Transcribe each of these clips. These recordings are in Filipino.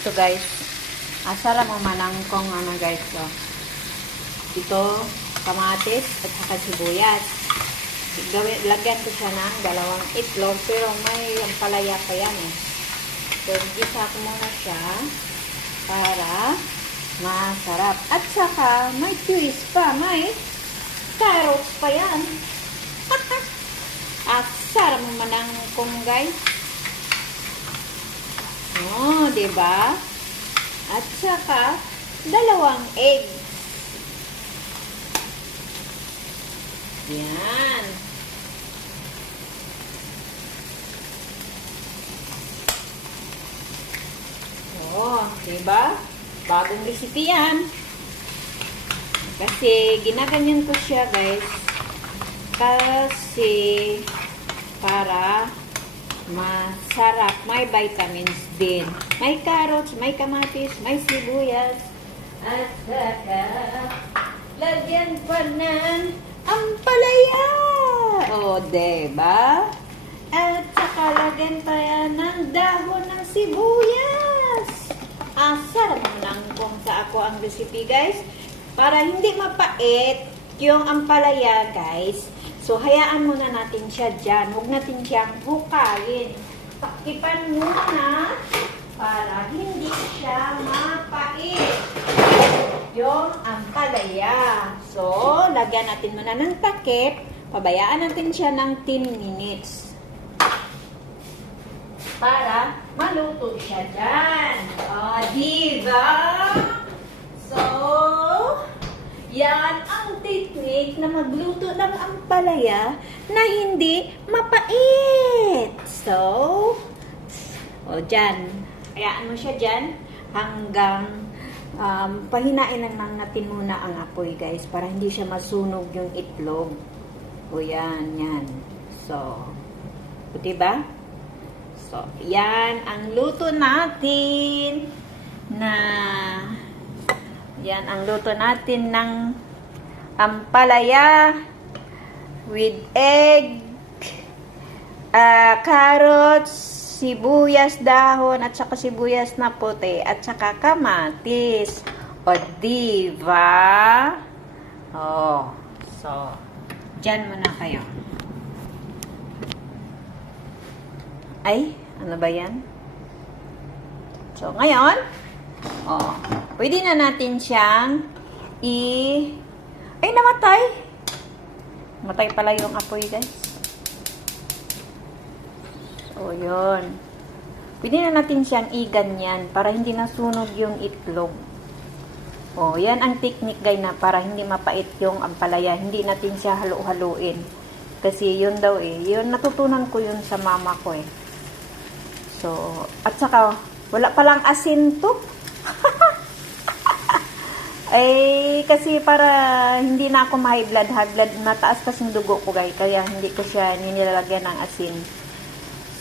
So guys, asara mo manang kung ano guys. So, ito, kamatis at saka sibuyas. Lagyan ko siya ng dalawang itlog, pero may ampalaya pa yan eh. So, gisa ko muna siya para masarap. At saka, may twist pa, may carrots pa yan. Asara mo manang kung guys. Oh, diba? At saka, dalawang egg. Yan. Oh, diba? Bagong recipe yan. Kasi, ginaganyan ko siya, guys. Kasi, para masarap. May vitamins din. May carrots, may kamatis, may sibuyas. At saka, lagyan pa ng ampalaya. O, diba? At saka, lagyan pa yan ng dahon ng sibuyas. Asar mo lang kung sa ako ang recipe, guys. Para hindi mapait yung ampalaya, guys. So, hayaan muna natin siya dyan. Huwag natin siyang hukayin. Takipan muna para hindi siya mapait yung ampalaya. So, lagyan natin muna ng takip. Pabayaan natin siya ng 10 minutes. Para maluto siya dyan. O, diba? So, yan ang technique na magluto ng ampalaya na hindi mapait. So, o dyan. Hayaan mo siya dyan hanggang pahinain lang natin muna ang apoy, guys, para hindi siya masunog yung itlog. O yan, yan. So, diba? So, yan ang luto natin na yan ang luto natin ng ampalaya with egg, carrots, sibuyas dahon, at saka sibuyas na puti, at saka kamatis. O, diba? O, so, dyan muna kayo. Ay, ano ba yan? So, ngayon, pwede na natin siyang ay, namatay! Matay pala yung apoy, guys. So, yun. Pwede na natin siyang i-ganyan para hindi nasunog yung itlog. O, yan ang technique, guys, na para hindi mapait yung ampalaya. Hindi natin siya halu-haluin. Kasi yun daw eh. Yun, natutunan ko yun sa mama ko eh. So, at saka, wala palang asin to. Ay, kasi para hindi na ako ma-high blood, mataas kasing dugo ko, guys. Kaya hindi ko siya nilalagyan ng asin.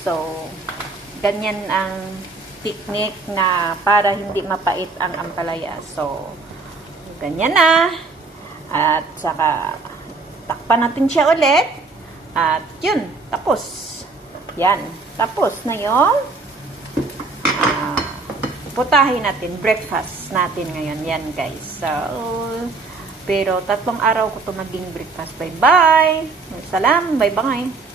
So, ganyan ang technique na para hindi mapait ang ampalaya. So, ganyan na. At saka, takpan natin siya ulit. At yun, tapos. Yan, tapos na yung putahin natin, breakfast natin ngayon. Yan, guys. So, pero 3 araw ko ito maging breakfast. Bye-bye. Salam. Bye-bye.